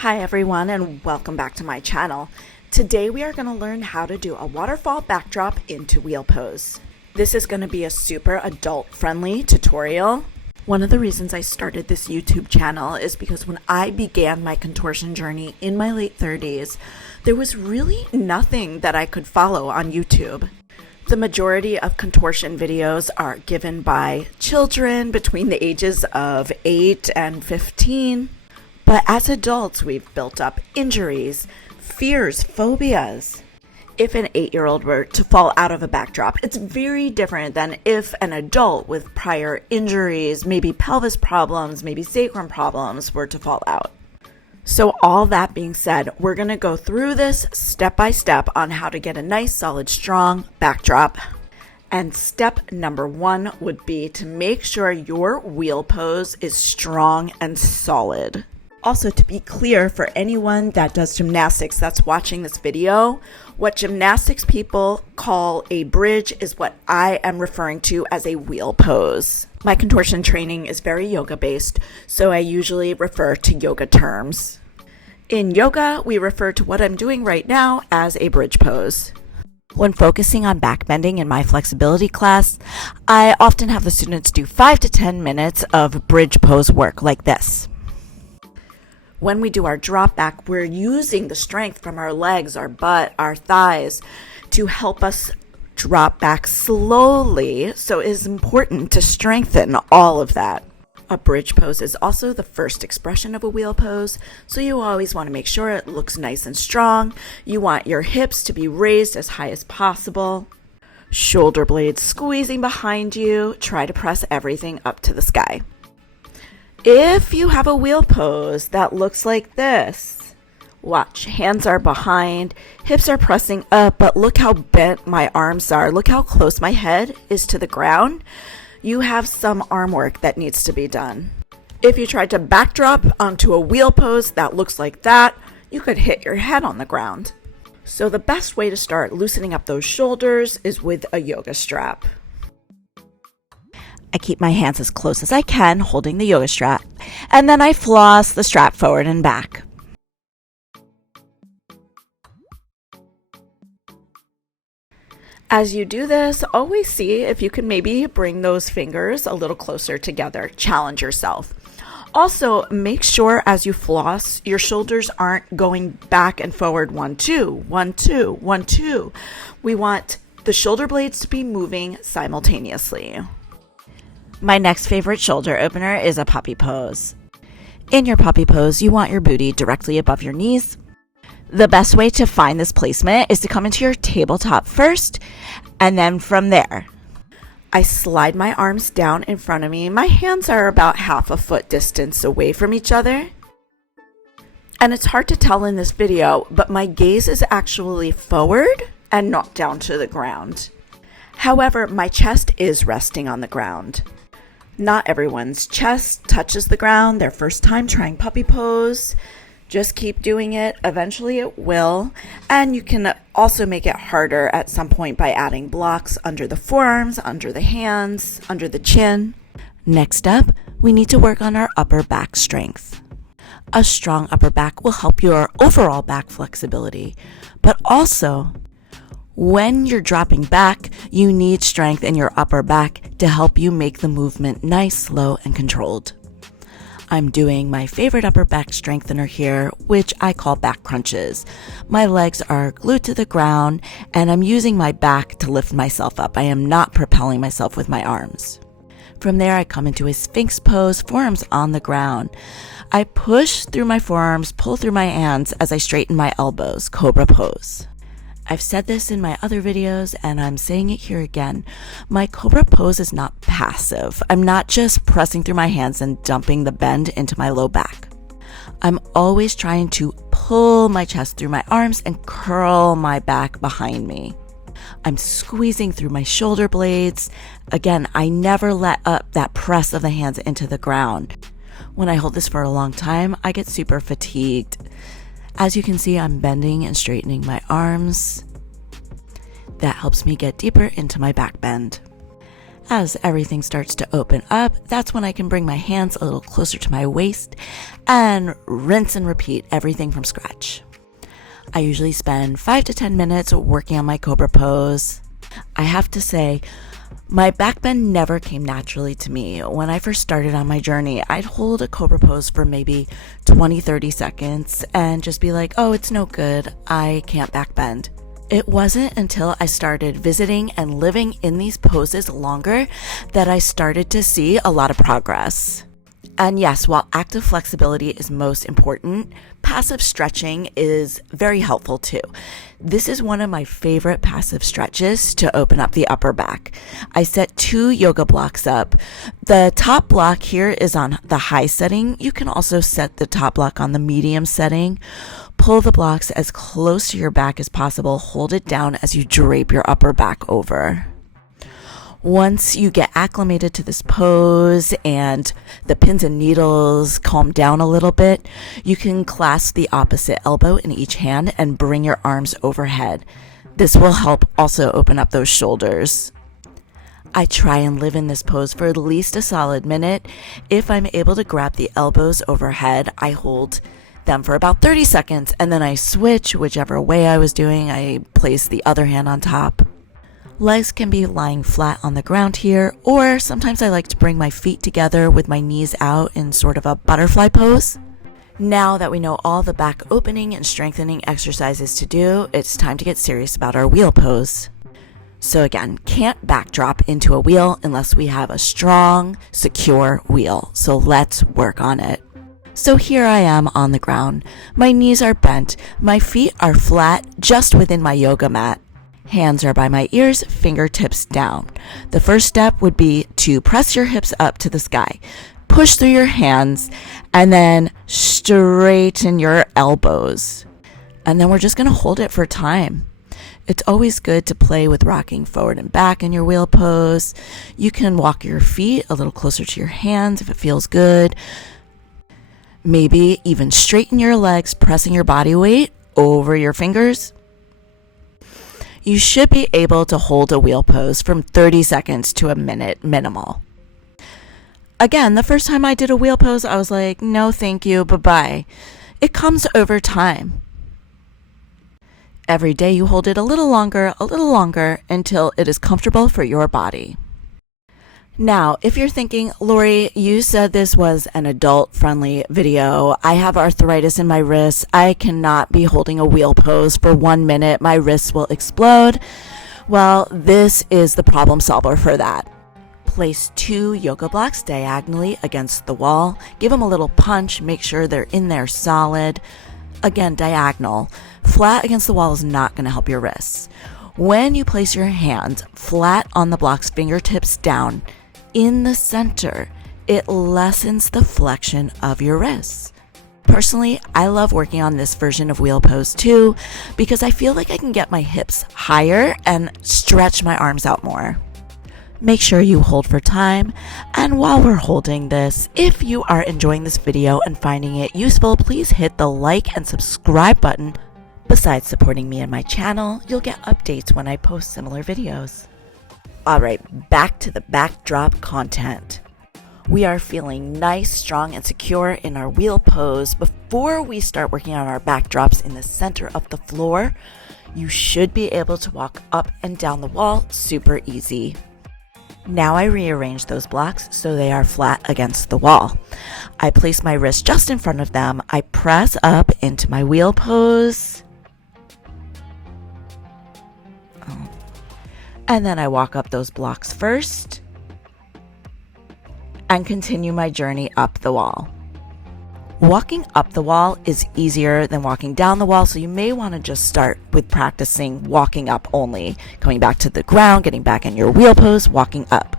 Hi everyone and welcome back to my channel. Today we are going to learn how to do a waterfall backdrop into Wheelpose. This is going to be a super adult friendly tutorial. One of the reasons I started this YouTube channel is because when I began my contortion journey in my late 30s, there was really nothing that I could follow on YouTube. The majority of contortion videos are given by children between the ages of 8 and 15. But as adults, we've built up injuries, fears, phobias. If an 8-year-old were to fall out of a backdrop, it's very different than if an adult with prior injuries, maybe pelvis problems, maybe sacrum problems, were to fall out. So all that being said, we're going to go through this step by step on how to get a nice, solid, strong backdrop. And step number 1 would be to make sure your Wheelpose is strong and solid. Also, to be clear, for anyone that does gymnastics that's watching this video, what gymnastics people call a bridge is what I am referring to as a Wheelpose. My contortion training is very yoga based, so I usually refer to yoga terms. In yoga, we refer to what I'm doing right now as a bridge pose. When focusing on backbending in my flexibility class, I often have the students do 5 to 10 minutes of bridge pose work like this. When we do our drop back, we're using the strength from our legs, our butt, our thighs to help us drop back slowly. So it is important to strengthen all of that. A bridge pose is also the first expression of a Wheelpose, so you always want to make sure it looks nice and strong. You want your hips to be raised as high as possible. Shoulder blades squeezing behind you. Try to press everything up to the sky. If you have a Wheelpose that looks like this, watch, hands are behind, hips are pressing up, but look how bent my arms are. Look how close my head is to the ground. You have some arm work that needs to be done. If you tried to backdrop onto a Wheelpose that looks like that, you could hit your head on the ground. So the best way to start loosening up those shoulders is with a yoga strap. I keep my hands as close as I can, holding the yoga strap, and then I floss the strap forward and back. As you do this, always see if you can maybe bring those fingers a little closer together. Challenge yourself. Also, make sure as you floss, your shoulders aren't going back and forward 1, 2, 1, 2, 1, 2. We want the shoulder blades to be moving simultaneously. My next favorite shoulder opener is a puppy pose. In your puppy pose, you want your booty directly above your knees. The best way to find this placement is to come into your tabletop first, and then from there. I slide my arms down in front of me. My hands are about half a foot distance away from each other. And it's hard to tell in this video, but my gaze is actually forward and not down to the ground. However, my chest is resting on the ground. Not everyone's chest touches the ground their first time trying puppy pose. Just keep doing it. Eventually it will. And you can also make it harder at some point by adding blocks under the forearms, under the hands, under the chin. Next up, we need to work on our upper back strength. A strong upper back will help your overall back flexibility, but also when you're dropping back, you need strength in your upper back to help you make the movement nice, slow, and controlled. I'm doing my favorite upper back strengthener here, which I call back crunches. My legs are glued to the ground, and I'm using my back to lift myself up. I am not propelling myself with my arms. From there, I come into a Sphinx pose, forearms on the ground. I push through my forearms, pull through my hands as I straighten my elbows, Cobra pose. I've said this in my other videos, and I'm saying it here again. My Cobra pose is not passive. I'm not just pressing through my hands and dumping the bend into my low back. I'm always trying to pull my chest through my arms and curl my back behind me. I'm squeezing through my shoulder blades. Again, I never let up that press of the hands into the ground. When I hold this for a long time, I get super fatigued. As you can see, I'm bending and straightening my arms. That helps me get deeper into my back bend. As everything starts to open up, that's when I can bring my hands a little closer to my waist and rinse and repeat everything from scratch. I usually spend 5 to 10 minutes working on my Cobra pose. I have to say, my backbend never came naturally to me. When I first started on my journey, I'd hold a Cobra pose for maybe 20-30 seconds and just be like, oh, it's no good, I can't backbend. It wasn't until I started visiting and living in these poses longer that I started to see a lot of progress. And yes, while active flexibility is most important, passive stretching is very helpful too. This is one of my favorite passive stretches to open up the upper back. I set 2 yoga blocks up. The top block here is on the high setting. You can also set the top block on the medium setting. Pull the blocks as close to your back as possible. Hold it down as you drape your upper back over. Once you get acclimated to this pose and the pins and needles calm down a little bit, you can clasp the opposite elbow in each hand and bring your arms overhead. This will help also open up those shoulders. I try and live in this pose for at least a solid minute. If I'm able to grab the elbows overhead, I hold them for about 30 seconds and then I switch whichever way I was doing. I place the other hand on top. Legs can be lying flat on the ground here, or sometimes I like to bring my feet together with my knees out in sort of a butterfly pose. Now that we know all the back opening and strengthening exercises to do, it's time to get serious about our wheel pose. So again, can't backdrop into a wheel unless we have a strong, secure wheel. So let's work on it. So here I am on the ground. My knees are bent. My feet are flat just within my yoga mat. Hands are by my ears, fingertips down. The first step would be to press your hips up to the sky. Push through your hands and then straighten your elbows. And then we're just going to hold it for time. It's always good to play with rocking forward and back in your wheel pose. You can walk your feet a little closer to your hands if it feels good. Maybe even straighten your legs, pressing your body weight over your fingers. You should be able to hold a wheel pose from 30 seconds to a minute minimal. Again, the first time I did a wheel pose, I was like, no, thank you, bye-bye. It comes over time. Every day you hold it a little longer until it is comfortable for your body. Now, if you're thinking, Lori, you said this was an adult-friendly video. I have arthritis in my wrists. I cannot be holding a wheel pose for 1 minute. My wrists will explode. Well, this is the problem solver for that. Place 2 yoga blocks diagonally against the wall. Give them a little punch. Make sure they're in there solid. Again, diagonal. Flat against the wall is not going to help your wrists. When you place your hands flat on the blocks, fingertips down, in the center, it lessens the flexion of your wrists. Personally, I love working on this version of wheel pose too because I feel like I can get my hips higher and stretch my arms out more. Make sure you hold for time, and while we're holding this, if you are enjoying this video and finding it useful, please hit the like and subscribe button. Besides supporting me and my channel, you'll get updates when I post similar videos. Alright, back to the backdrop content. We are feeling nice, strong, and secure in our wheel pose. Before we start working on our backdrops in the center of the floor, you should be able to walk up and down the wall super easy. Now I rearrange those blocks so they are flat against the wall. I place my wrist just in front of them. I press up into my wheel pose. And then I walk up those blocks first and continue my journey up the wall. Walking up the wall is easier than walking down the wall, so you may want to just start with practicing walking up only, coming back to the ground, getting back in your wheel pose, walking up.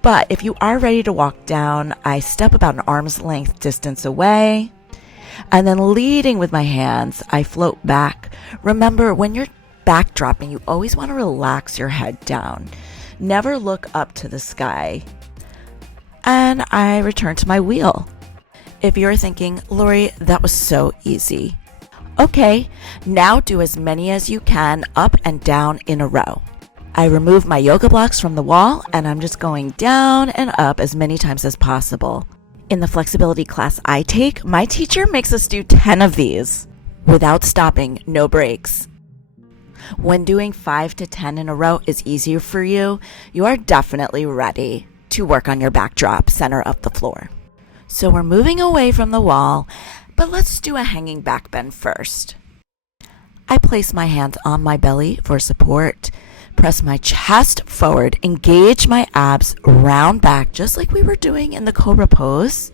But if you are ready to walk down, I step about an arm's length distance away, and then leading with my hands, I float back. Remember, when you're backdropping, you always want to relax your head down. Never look up to the sky. And I return to my wheel. If you're thinking, Lori, that was so easy. Okay, now do as many as you can up and down in a row. I remove my yoga blocks from the wall and I'm just going down and up as many times as possible. In the flexibility class I take, my teacher makes us do 10 of these without stopping, no breaks. When doing 5 to 10 in a row is easier for you, you are definitely ready to work on your backdrop center of the floor. So we're moving away from the wall, but let's do a hanging back bend first. I place my hands on my belly for support, press my chest forward, engage my abs, round back, just like we were doing in the Cobra pose.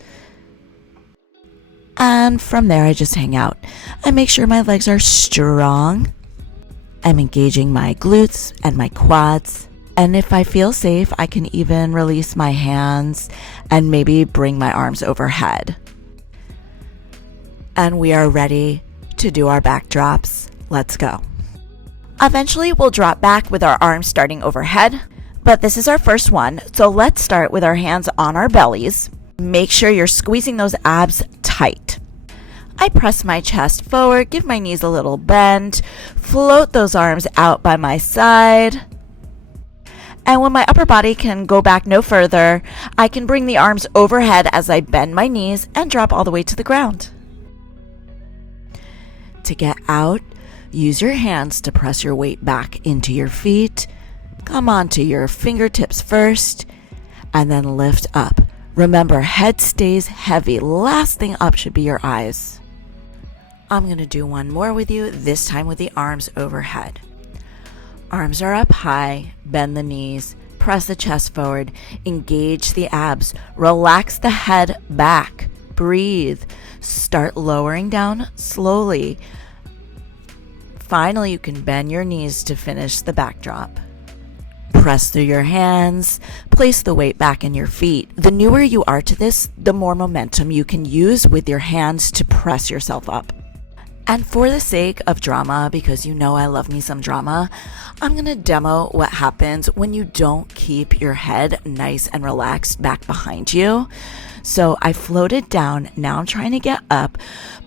And from there, I just hang out. I make sure my legs are strong. I'm engaging my glutes and my quads. And if I feel safe, I can even release my hands and maybe bring my arms overhead. And we are ready to do our backdrops. Let's go. Eventually, we'll drop back with our arms starting overhead, but this is our first one, so let's start with our hands on our bellies. Make sure you're squeezing those abs tight. I press my chest forward, give my knees a little bend, float those arms out by my side. And when my upper body can go back no further, I can bring the arms overhead as I bend my knees and drop all the way to the ground. To get out, use your hands to press your weight back into your feet. Come onto your fingertips first, and then lift up. Remember, head stays heavy. Last thing up should be your eyes. I'm going to do one more with you, this time with the arms overhead. Arms are up high, bend the knees, press the chest forward, engage the abs, relax the head back, breathe, start lowering down slowly. Finally, you can bend your knees to finish the backdrop. Press through your hands, place the weight back in your feet. The newer you are to this, the more momentum you can use with your hands to press yourself up. And for the sake of drama, because you know I love me some drama, I'm going to demo what happens when you don't keep your head nice and relaxed back behind you. So I floated down, now I'm trying to get up,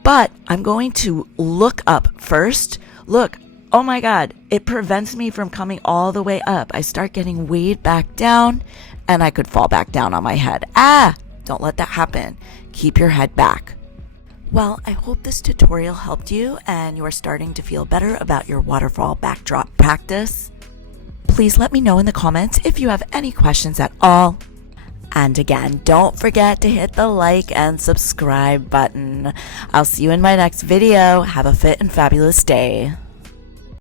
but I'm going to look up first. Look, oh my God, it prevents me from coming all the way up. I start getting weighed back down and I could fall back down on my head. Don't let that happen. Keep your head back. Well, I hope this tutorial helped you and you are starting to feel better about your waterfall backdrop practice. Please let me know in the comments if you have any questions at all. And again, don't forget to hit the like and subscribe button. I'll see you in my next video. Have a fit and fabulous day.